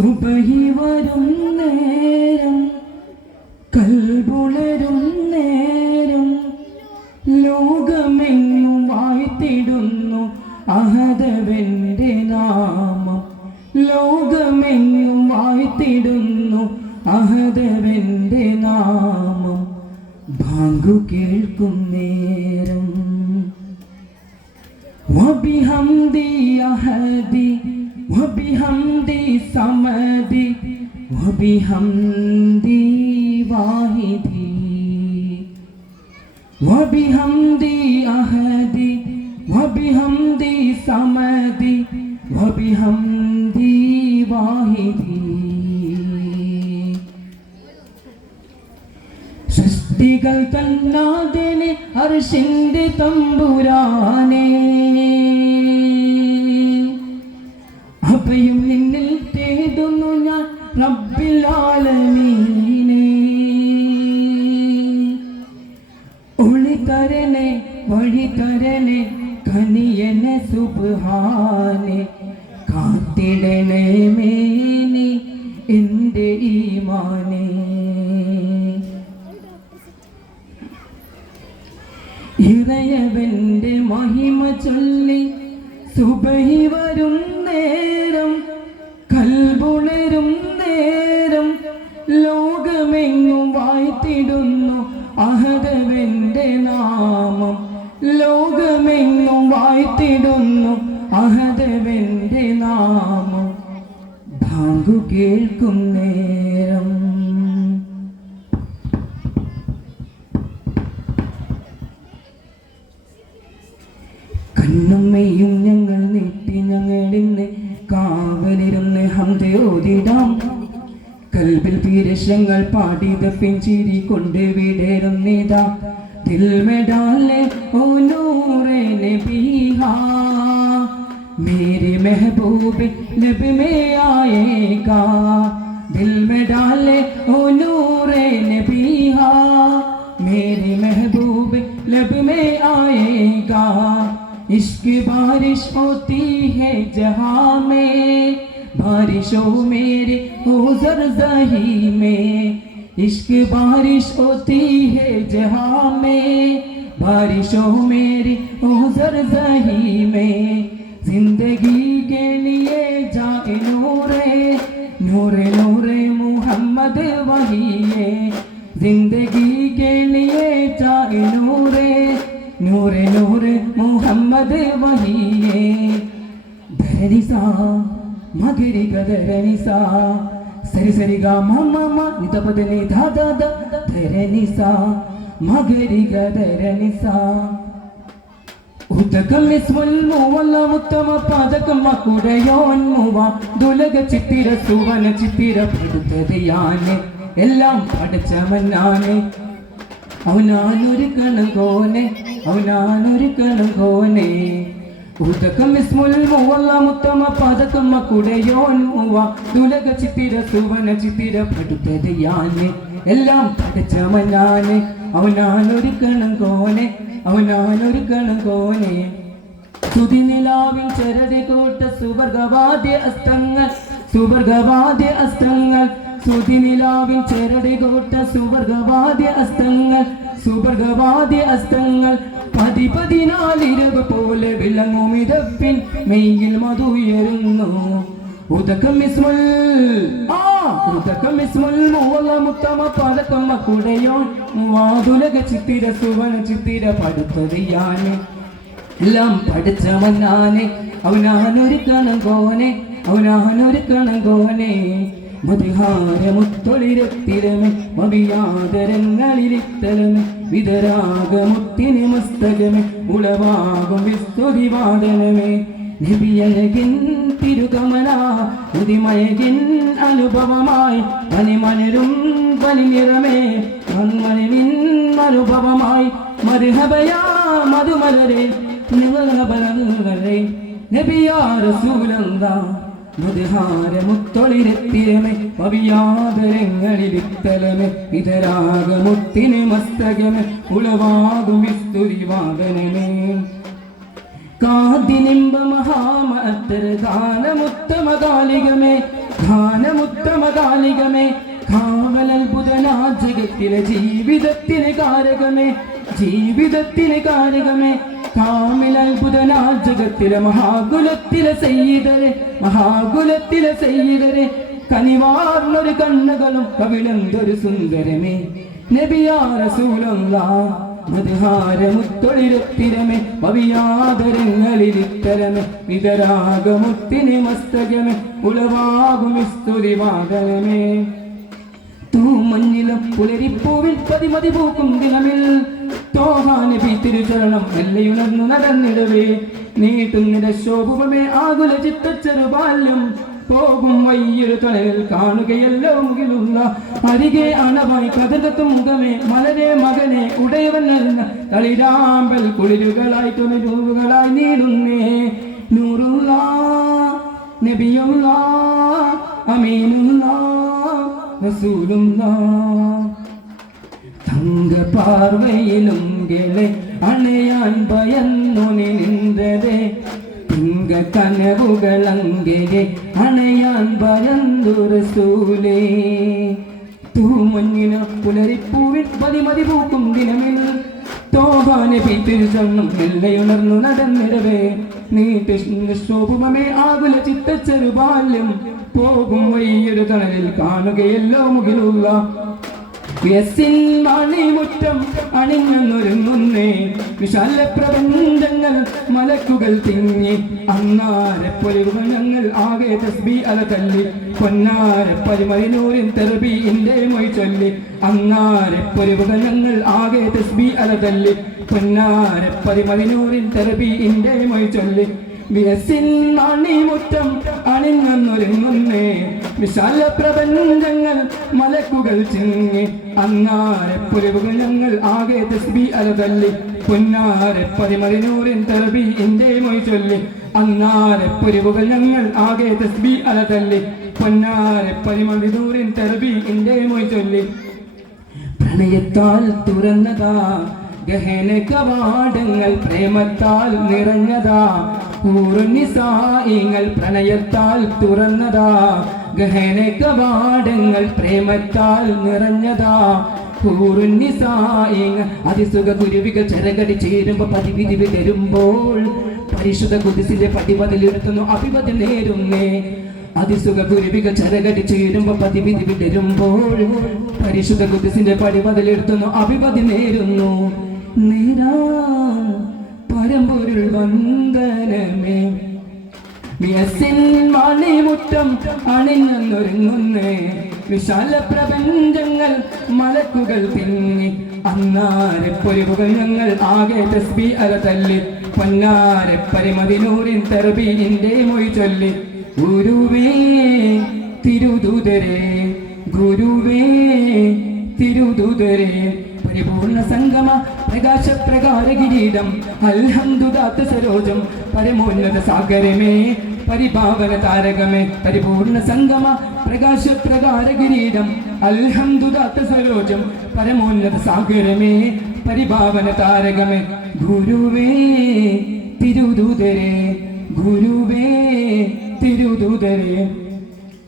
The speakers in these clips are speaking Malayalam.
സുബഹി വരും നേരം കൽപുളരും നേരം ലോകമെങ്ങും വാഴ്ത്തിടുന്നു അഹദവന്റെ നാമം. ലോകമെങ്ങും വാഴ്ത്തിടുന്നു അഹദവന്റെ നാമം. ബാങ്കു हम दाहीदी वह भी हम दी अहदी व बिहमदी समदी व बिहमदी वाहिदी സൃഷ്ടികൾ തന്നാതിന് അർഷിന്റെ तंबुराने തരണേ വഴി തരണേ കനിയനെ സുബാനെ കാത്തിടണേ മേനി എന്റെ ഈമാനെ. ഇറയവന്റെ മഹിമ ചൊല്ലി സുബഹി വരും വാഴ്ത്തിടുന്നു നാമം ലോകമെങ്ങും വായ്ത്തിടുന്നു. അഹദവന്റെ നാമം ഭാഗു കേൾക്കും നേരം. പീരശങ്ങൾ പാടിത പിഞ്ചിരി കൊണ്ട് വിടരുന്നിതാ ദിൽ में डाले ओ नूरे नबीहा मेरे महबूब लब में आएगा दिल में डाले ओ नूरे नबीहा मेरे महबूब लब में आएगा इश्क बारिश होती है जहाँ में बारिशों मेरे गुजर जही में। इश्क बारिश होती है जहाँ में। बारिशों मेरे गुजर जही में। ज़िंदगी के लिए जाए नूरे नूरे नूरे मोहम्मद वही है। ज़िंदगी के लिए जाए नूरे नूरे नूरे मोहम्मद वही है। धरनी ധരണിസാ സരി സരി ഗ മമ മ നിത പദ നി ധ ധ ധ ധരണിസാ മകരിക ധരണിസാ ഉദകം ഇസ്മുൽ മുത്തമ പാദകം മക്കുടയോൻ ദുലക ചിത്തിര സുവന ചിത്തിര പടുത്തതയാനെ. എല്ലാം പഠിച്ചവനാനെ. അവനാനൊരു കണങ്കോനെ അവനാനൊരു കണങ്കോനെ. ഉദകം ഇസ്മുൽ മൂവല്ല മുത്തമ പാദകം മക്കുടയോൻ മൂവ തുലക ചിത്തിര സുവന ചിത്തിര പടുത്തതയാനെ എല്ലാം പഠിച്ചവനാനെ അവനാനൊരു കോനെ. അവനാനൊരു കോനെ. സുതിനിലാവിൻ ചരടി കോട്ട സുവർഗവാദ്യ അസ്തങ്ങൾ. സുവർഗവാദ്യ അസ്തങ്ങൾ. സുതിനിലാവിൻ ചരടി കോട്ട സുവർഗവാദ്യ അസ്തങ്ങൾ. സുവർഗവാദ്യ അസ്തങ്ങൾ. പതി പതിനാലിരവ് പോലെ വിളങ്ങുമിതപ്പിൻ മെയ്യിൽ മധുയരുന്നു ഉദകം ഇസ്മുൽ. ഉദകം ഇസ്മുൽ. മൂവല്ല മുത്തമ ചിത്തിര സുവന ചിത്തിര പഠിച്ചവനാനെ അവനാനൊരു കണങ്കോനെ. അവനാനൊരു കണങ്കോനെ. മതിഹാരമുത്തൊളിരത്തിരമെ മവിയാദരങ്ങളിരിത്തലമേ വിതരാഗമുത്തിന് മസ്തകമേ ഉളവാകും വിസ്തുതി വാദനമേ നബിയലകിൻ തിരുകമല ഉതിമയകിൻ അനുഭവമായി പനിമലരും പനിനിറമേ. മൺമണിവിൻ അനുഭവമായി മരുഹബയാ മധുമലരെ നിവഹബലേ നബിയാ റസൂലല്ലാ മുദ്ഹാര പവിയാതരങ്ങളിലിത്തലമേ ഇതരാഗമുത്തിന് മസ്തകമേ ഉളവാകും വിസ്തുരിവാദനമേ കാതിനിമ്പ മഹാമത്തര ഗാനമുത്തമകാലികമേ ഗാനമുത്തമകാലികമേ കാവലത്ഭുതനാ ജഗത്തിലെ ജീവിതത്തിന് കാരകമേ ജീവിതത്തിന് കാരകമേ കാമിലത്ഭുതനാ ജഗത്തിലെ മഹാകുലത്തിലെ സയ്യിദരെ മഹാകുലത്തിലെ സയ്യിദരെ. കനിവാർന്നൊരു കണ്ണുകളും കവിളന്തൊരു സുന്ദരമേ. നബിയാ റസൂലല്ലാ മധുഹാരമുത്തൊളിരത്തിരമേ ഭവിയാദരങ്ങളിലിത്തരമേ. വിതരാഗമുത്തിന് മസ്തകമേ. ഉളവാകുമിസ്തുതി മാതരമേ തൂമഞ്ഞിലും പുലരിപ്പൂവിൽ പതിമതി പൂക്കും ദിനമിൽ തോഹാനബി തിരുചരണം നടന്നിടവേ. നീട്ടും ശോഭമേ ആകുല ചിത്തച്ചെറുബാല്യം പോകും വയ്യൊരു തണലിൽ കാണുകയല്ലോ മുകിലുള്ള. അരികെ അണവായി കഥകത്തും മുഖമേ. മലരെ മകനെ ഉടയവൻ നൽകുന്ന തളിരാമ്പൽ കുളിരുകളായി തുണരൂകളായി നീടുന്നേ. നൂറുള്ള അമീനുള്ള റസൂലുള്ള. தங்க பார்வையிலும் கிளை அணையான் பயந்து நின்றதே திங்க கனவுகள் அங்கேயே அணையான் பயந்துரு சூலே തൂമഞ്ഞിന പുലരിപ്പൂവിൽ പതിമതി പൂക്കും ദിനമിൽ തോഹാനെ പിത്തിരിച്ചെന്നും എല്ലയുണർന്നു നടന്നിടവേ. നീട്ടിശോഭുമേ ആകുല ചിത്തച്ചെറുബാല്യം പോകും വയ്യൊരു തണലിൽ കാണുകയല്ലോ മുകിലുള്ള യസിൻ മണിമുറ്റം അണിഞ്ഞൊരുങ്ങുന്നേ വിശാല പ്രബന്ധങ്ങൾ മലക്കുകൾ തിങ്ങി. അന്നാരെ പൊലിവുകൾ ആകെ തസ്ബി അല തല്ലി. പൊന്നാരെ പരിമതിനൂരിൻ തെറബി ഇന്റെ മൊയ് ചൊല്ലി. അന്നാരെ പൊലിവുകൾ ആകെ തസ്ബി അല തല്ലി. പൊന്നാരെ പരിമതിനൂരിൻ തെറബി ഇന്റെ മൊയ് ചൊല്ലി. വിയസിൻ മണിമുറ്റം അണിഞ്ഞൊന്നൊരുങ്ങുന്നേ. വിശാല പ്രപഞ്ചങ്ങൾ മലക്കുകൾ ചിങ്ങി. അങ്ങാരെ പുലിവുകൾ ഞങ്ങൾ ആകെ തസ്ബി അലതല്ലി. പൊന്നാരെ പതിമതിനൂറിൻ തറബി എന്റെ മൊയ് ചൊല്ലി. അങ്ങാരെ പുലിവുകൾ ഞങ്ങൾ ആകെ തസ്ബി അലതല്ലി. പൊന്നാരെ പതിമതിനൂറിൻ തറബി എന്റെ മൊയ് ചൊല്ലി. പ്രണയത്താൽ തുറന്നതാ. ഗഹന കവാടങ്ങൾ പ്രേമത്താൽ നിറഞ്ഞതാ. ഊറുനിസായിങ്ങൾ പ്രണയത്താൽ തുറന്നതാ. ഗഹന കവാടങ്ങൾ പ്രേമത്താൽ നിറഞ്ഞതാ. ൂറുന്നിസായിങ്ങൾ അതിസുഖ കുരുവികൾ ചിറകടി ചേരുമ്പോ പതിവിധി വരുമ്പോൾ പരിശുദ്ധ കുതിസിന്റെ പടിപതിലെടുത്തുന്നു അഭിപതി നേരുന്നേ. അതിസുഖ കുരുവികൾ ചരകടി ചേരുമ്പോ പതിവിധി വിടരുമ്പോൾ പരിശുദ്ധ കുതിസിന്റെ പടിപതിലെടുത്തുന്നു അഭിപതി നേരുന്നു. നേരാ. പരമ്പൊരുൾ വന്ദനമേ. മണിമുറ്റം അണിഞ്ഞൊരുങ്ങുന്നേ വിശാല പ്രപഞ്ചങ്ങൾ മലക്കുകൾ തിങ്ങി അന്നാരെ പൊലിവുകൾ ഞങ്ങൾ ആകെ തസ്ബി അല തല്ലി. പൊന്നാരെ പരിമതിനൂറിൻ തെറബീനിന്റെ മൊഴി ചൊല്ലി. ഗുരുവേ തിരുദൂതരേ ഗുരുവേ തിരുദൂതരേ. പരിപൂർണ സംഗമ പ്രകാശ പ്രകാര കിരീടം സരോജം പരമോന്നത സാഗരമേ പരിപാവന താരകമേ പരിപൂർണ സംഗമ പ്രകാശ പ്രകാര കിരീടം സരോജം പരമോന്നത സാഗരമേ പരിപാവന താരകമേ. ഗുരുവേ തിരുദൂതരേ ഗുരുവേ തിരുദൂതരേ.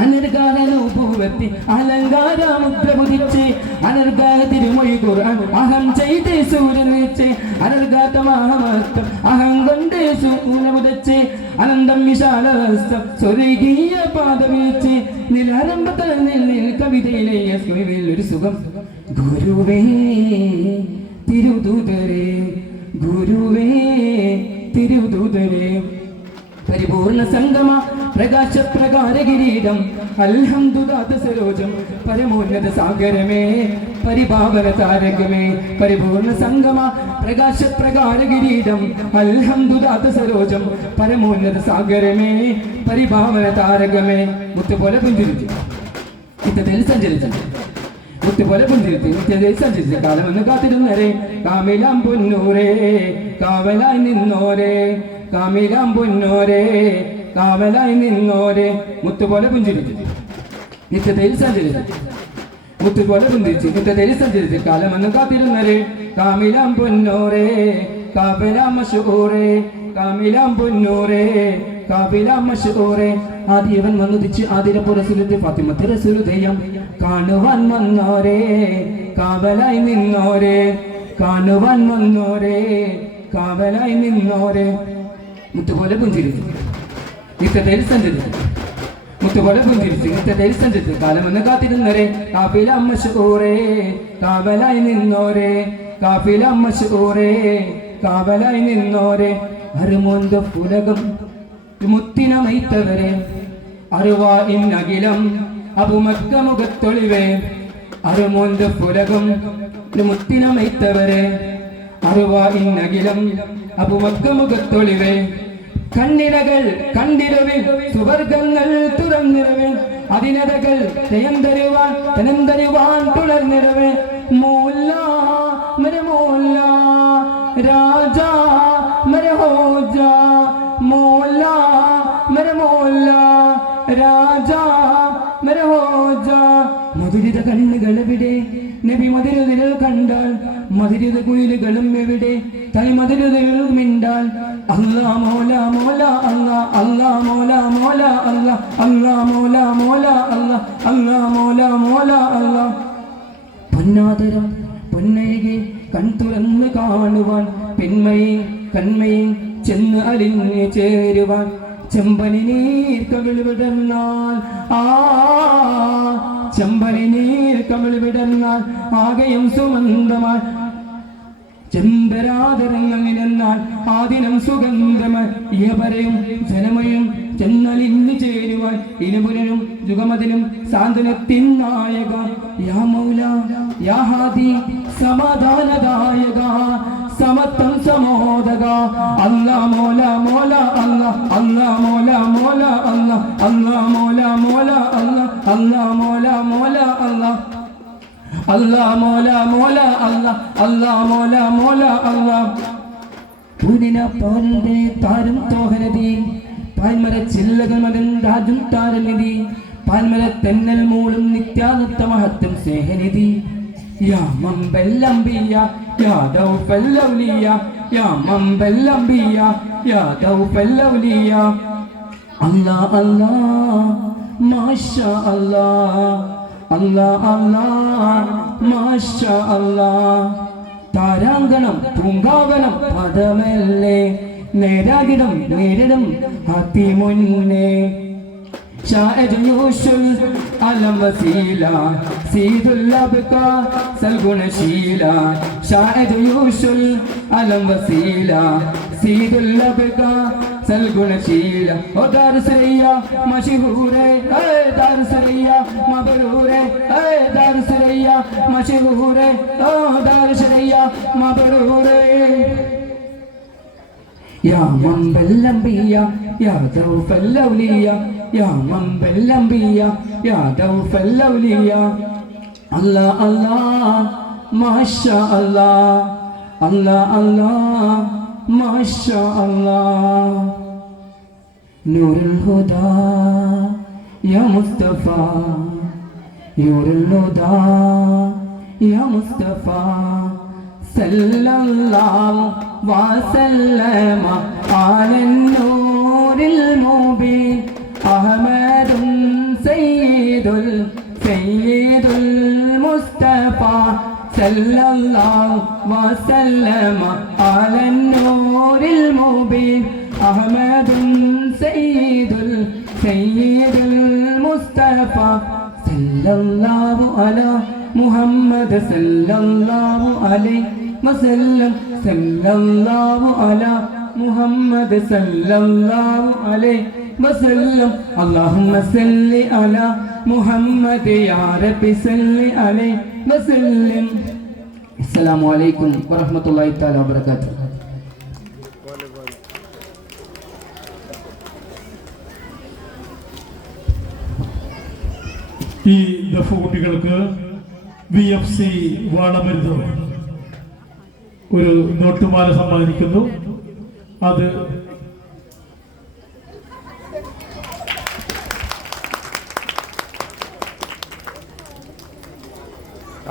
അനർഗാനൂപൂവത്തി അലങ്കാര മുദ്ര മുദിച്ച് അനർഗായ തിരുമൊഴി ഖുർആൻ അഹം ചെയ്തേ സൂര്യൻ വെച്ച് അനർഗാത്തമാഹമസ്തം അഹം കൊണ്ടേ സൂര്യമുദച്ച്. അനന്തം വിശാലഹസ്തം സ്വർഗീയ പാദമേച്ച്. നിലാരംഭത്തിൽ നിന്നിൽ കവിതയിലെ യസ്മിൽ ഒരു സുഖം. ഗുരുവേ തിരുദൂതരേ ഗുരുവേ തിരുദൂതരേ. പരിപൂർണ സംഗമ പ്രകാശ പ്രകാര കിരീടം അൽഹംദുദാത സരോജം. പരമോന്നത സാഗരമേ പരിഭാവന താരകമേ പരിപൂർണ സംഗമ പ്രകാശ പ്രകാര കിരീടം അൽഹംദുദാത സരോജം. പരമോന്നത സാഗരമേ പരിഭാവന താരകമേ. മുത്തുപോലെ പുഞ്ചിരിച്ചു. ഇത്തരത്തിൽ സഞ്ചരിച്ചു. മുത്തുപോലെ പുഞ്ചിരിച്ചു. നിത്യതയിൽ കാലം ഒന്ന് കാത്തിരുന്നേ കാമിലാം പൊന്നൂരേ കാവലായി നിന്നോരേ കാമിലാം പൊന്നോരേ കാവലായി നിന്നോരേ. മുത്തുപോലെ പുഞ്ചിരിച്ചു. നിത്യതയിൽ സഞ്ചരിച്ചു. മുത്തുപോലെ പുഞ്ചിരിച്ചു. നിത്യതയിൽ സഞ്ചരിച്ചു. കാലമെന്ന് കാത്തിരുന്നരെ കാമിലാം പൊന്നോരെ കാവലാം മഷൂറെ. കാമിലാം പൊന്നൂറെ. കാവിലാം മഷൂറേ. ആദ്യവൻ വന്നുദിച്ച് ആതിരപ്പു റസൂലുദ്ദീൻ ഫാത്തിമത്ത് റസൂലുദയം കാണുവാൻ വന്നോരെ. കാവലായി നിന്നോരേ. കാണുവാൻ വന്നോരെ. കാവലായി നിന്നോരേ. മുത്തുപോലെ പുഞ്ചിരിച്ചു. നിത്യതയിൽ സഞ്ചരിച്ചു മുത്തുപോലെ പുഞ്ചിരിച്ച് നിത്യതയിൽ സഞ്ചരിച്ചു കാലമെന്ന് കാത്തിരുന്നവരെ കാപ്പില മഷൂറേ കാവലായി നിന്നോരേ കാപ്പില മഷൂറേ കാവലായി നിന്നോരേ. അരുമോന്ത പുലകം മുത്തിനമൈത്തവരെ അറുവാ ഇന്നകിലം അപുമക്ക മുഖത്തൊളിവേ. അറുമോന്ത പുലകം മുത്തിനമൈത്തവരെ അറുവാ ഇന്നകിലം അപുമക്ക മുഖത്തൊളിവേ. കണ്ണിരകൾ കണ്ടിരവിൽ സുവർഗങ്ങൾ തുറന്നിരവേ അതിനരകൾ ജയം തരുവാൻ ജനം തരുവാൻ തുടർന്നിരവേ മൂല്ല മരമൂല്ല രാജ മരഹോജ മൂല മരമൂല്ല രാജ മരഹോജ മധുരിത കണ്ണുകൾ എവിടെ? നബി മധുരതികൾ കണ്ടാൽ മധുരിത കുയിലുകളും എവിടെ? തനി മധുരതകൾ മിണ്ടാൽ അല്ലാ മോല മോല അല്ലാ അല്ലാ മോല മോല അല്ലാ അല്ലാ മോല മോല അല്ലാ അല്ലാ മോല മോല അല്ലാ. പൊന്നാതരം പൊന്നഴകെ കൺ തുറന്ന് കാണുവാൻ പെൺമയെ കൺമയെ ചെന്ന് അലിഞ്ഞ് ചേരുവാൻ. ചെമ്പനി നീർ ആ ചെമ്പനി നീർ കവിൾ സുമന്ദമായി ചെമ്പരാതരങ്ങൾ നിരന്നാൽ സുഗന്ധമ സുഗന്ധമയപരയും ജനമയും ചെന്നലിന്ന് ചേരുവാൻ ഇനുപുരനും ജുഗമതിനും സാന്ത്വനത്തിൻ നായക. യാ മൗല യാ ഹാദി സമാധാനദായക സമത്വം സമോദക. അല്ല മോല മോല അല്ല അല്ല മോല മോല അല്ല അല്ലാ അല്ലാ മോല മോല അല്ല അല്ലാ മോല മോല അല്ല. പൂനിന പോന്റെ താരം തോഹനതി പാൽമര ചില്ലകൾ മകൻ രാജും താരനിധി പാൽമര തെന്നൽ മൂളും നിത്യാനത്ത മഹത്വം സ്നേഹനിധി. യാ മമ്പല്ലംബിയ യാ ദൗഫല്ലൗലിയ യാ മമ്പല്ലംബിയ യാ ദൗഫല്ലൗലിയ അല്ലാ അല്ലാ മാഷാ അല്ലാ. അല്ലാ അല്ലാ മാഷാ അല്ലാ താരാങ്കണം പൂങ്കാവനം പദമല്ലേ നേരാകിടം നേരിടും അതിമുന്നേ شاهد يوشل علم وسيلة سيد الأبقى سلقون شيلا شاهد يوشل علم وسيلة سيد الأبقى സൽഗുണശീല ഓ ദർശയ്യ മഷിഹൂരേ ദർശയ്യ മബരൂരേ ദർശയ്യ മഷിഹൂരേ ഓ ദർശയ്യ മബരൂരേ يا من بالأنبياء يا دوف الأولياء يا من بالأنبياء يا دوف الأولياء الله الله ما شاء الله الله الله ما شاء الله نور الهدى يا مصطفى نور الهدى يا مصطفى صلى الله وسلم على النور المبين أحمد سيد ال- سيد المصطفى സല്ലല്ലാഹു വസല്ലമ അലൻ നൂരിൽ മുബീൻ അഹ്മദുൻ സയ്യിദുൽ സയ്യിദുൽ മുസ്തഫ സല്ലല്ലാഹു അല മുഹമ്മദ് സല്ലല്ലാഹു അലൈഹി വസല്ലം സല്ലല്ലാഹു അല മുഹമ്മദ് സല്ലല്ലാഹു അലൈഹി വസല്ലം അല്ലാഹുമ്മ സല്ലി അല മുഹമ്മദ് യാ റബ്ബി സല്ലി അലൈ على محمد يا رب صل عليه وسلم السلام عليكم ورحمة الله تعالى وبركاته ഈ ദഫ് കുട്ടികൾക്ക് വി എഫ് സി വാളമരുന്ന് ഒരു നോട്ടുമാല സമ്മാനിക്കുന്നു അത്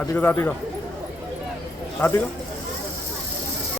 आधी का आधी का। आधी का।